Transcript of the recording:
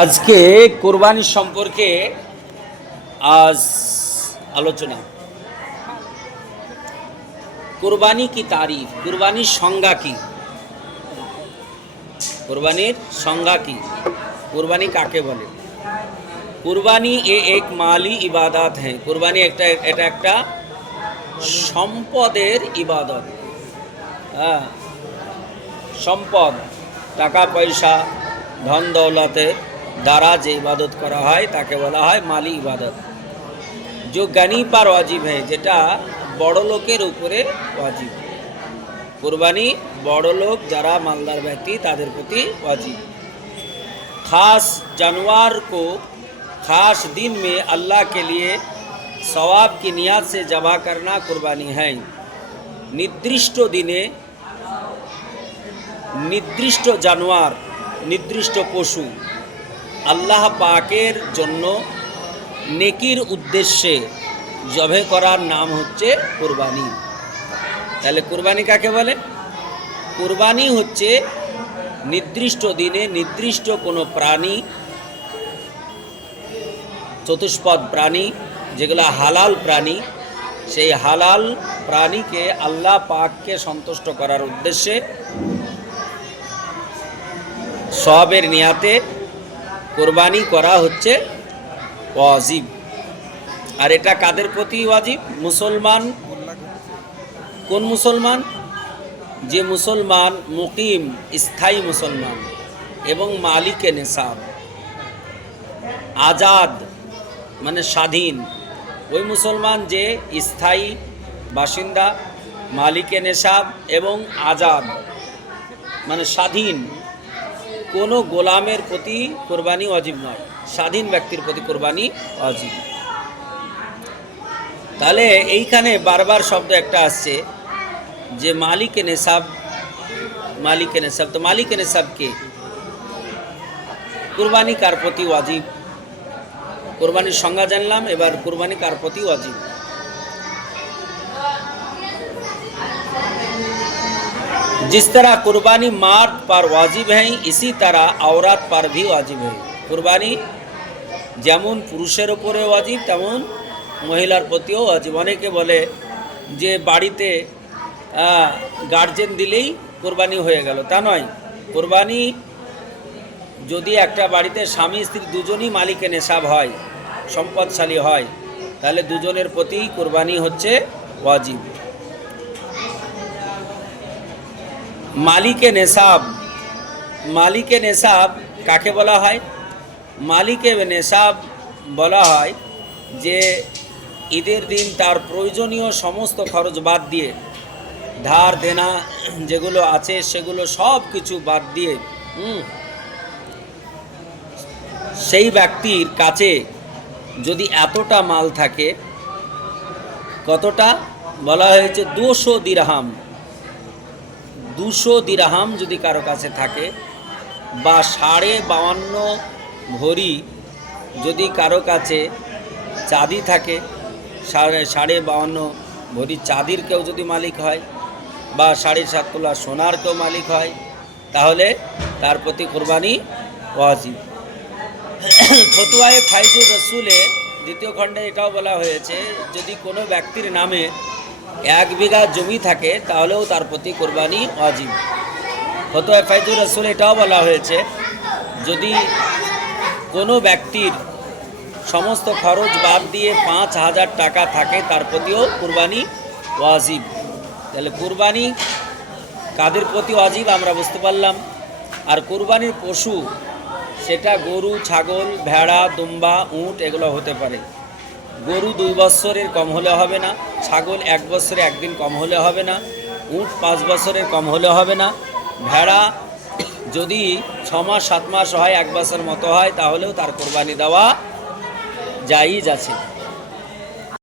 আজকে কুরবানি সম্পর্কে আজ আলোচনা। কুরবানি কি তারিফ, কুরবানির সংজ্ঞা কি, কুরবানির সংজ্ঞা কি, কুরবানি কাকে বলে। কুরবানি এক মালি ইবাদত হ্যাঁ, কুরবানি এটা একটা সম্পদের ইবাদত। হ্যাঁ, সম্পদ, টাকা পয়সা, ধন দৌলতের দ্বারা যে ইবাদত করা হয় তাকে বলা হয় মালি ইবাদত। जो गनी पर वाजिब है, যেটা বড় লোকের উপরে ওয়াজিব। কুরবানি বড় लोग যারা মালদার ব্যক্তি তাদের প্রতি वाजिब। खास जानवर को खास दिन में अल्लाह के लिए सवाब की नियत से जबा करना कुर्बानी है। निर्दिष्ट दिने निर्दिष्ट जानवर, निर्दिष्ट पशु আল্লাহ পাকের জন্য নেকির উদ্দেশ্যে জবে করার নাম হচ্ছে কুরবানি। তাহলে কুরবানি কাকে বলে? কুরবানি হচ্ছে নির্দিষ্ট দিনে নির্দিষ্ট কোনো প্রাণী, চতুষ্পদ প্রাণী যেগুলো হালাল প্রাণী, সেই হালাল প্রাণীকে আল্লাহ পাককে সন্তুষ্ট করার উদ্দেশ্যে সওয়াবের নিয়াতে কুরবানি করা হচ্ছে ওয়াজিব। আর এটা কাদের প্রতি ওয়াজিব? মুসলমান। কোন মুসলমান? যে মুসলমান মুকিম, স্থায়ী মুসলমান এবং মালিকে নেসাব, আজাদ মানে স্বাধীন, ওই মুসলমান যে স্থায়ী বাসিন্দা, মালিকে নেসাব এবং আজাদ মানে স্বাধীন। কোনো গোলামের প্রতি কোরবানি ওয়াজিব নয়, স্বাধীন ব্যক্তির প্রতি কোরবানি ওয়াজিব। তাহলে এইখানে বারবার শব্দ একটা আসছে যে মালিকে নেসাব, মালিকে নেসাব। তো মালিকে নেসাব কে? কুরবানি কার প্রতি ওয়াজিব? কুরবানির সংজ্ঞা জানলাম, এবার কুরবানি কার প্রতি ওয়াজিব। जिस तरह कुर्बानी मर्द पर वाजिब है, इसी तरह औरत पर भी वाजिब है। कुर्बानी যেমন পুরুষের উপরে ওয়াজিব তেমন মহিলার প্রতিও ওয়াজিব। অনেকে বলে যে বাড়িতে গার্জেন দিলেই কুরবানি হয়ে গেল, তা নয়। কুরবানি যদি একটা বাড়িতে স্বামী স্ত্রী দুজনই মালিকে নেসাব হয়, সম্পদশালী হয়, তাহলে দুজনের প্রতি কুরবানি হচ্ছে ওয়াজিব। মালিকে নেসাব, মালিকে নেসাব কাকে বলা হয়? মালিকে নেসাব বলা হয় যে ঈদের দিন তার প্রয়োজনীয় সমস্ত খরচ বাদ দিয়ে, ধার দেনা যেগুলো আছে সেগুলো সব কিছু বাদ দিয়ে সেই ব্যক্তির কাছে যদি এতটা মাল থাকে, কতটা বলা হয়েছে? 200 দিরহাম। 200 দিরহাম যদি কারো কাছে থাকে, বা 52.5 ভরি যদি কারো কাছে চাঁদি থাকে, 52.5 ভরি চাঁদির কেউ যদি মালিক হয়, বা 7.5 তোলা সোনার কেউ মালিক হয়, তাহলে তার প্রতি কুরবানি ওয়াজিব। ফতোয়ায়ে ফাইজুর রসুলে 2য় খণ্ডে এটাও বলা হয়েছে যদি কোনো ব্যক্তির নামে 1 বিঘা জমি থাকে তাহলেও তার প্রতি কোরবানি ওয়াজিব। ফতোয়া ফাইজুর রসুল এটাও বলা হয়েছে যদি কোনো ব্যক্তির সমস্ত খরচ বাদ দিয়ে 5,000 টাকা থাকে তার প্রতিও কোরবানি ওয়াজিব। তাহলে কোরবানি কাদের প্রতি ওয়াজিব আমরা বুঝতে পারলাম। আর কোরবানির পশু সেটা গরু, ছাগল, ভেড়া, দুম্বা, উট এগুলো হতে পারে। গরু 2 বছরের কম হলে হবে না, ছাগল 1 বছরে 1 দিন কম হলে হবে না, উট 5 বছরের কম হলে হবে না, ভেড়া যদি 6 মাস 7 মাস হয়, 1 বছর মতো হয়, তাহলেও তার কোরবানি দেওয়া জায়েজ আছে।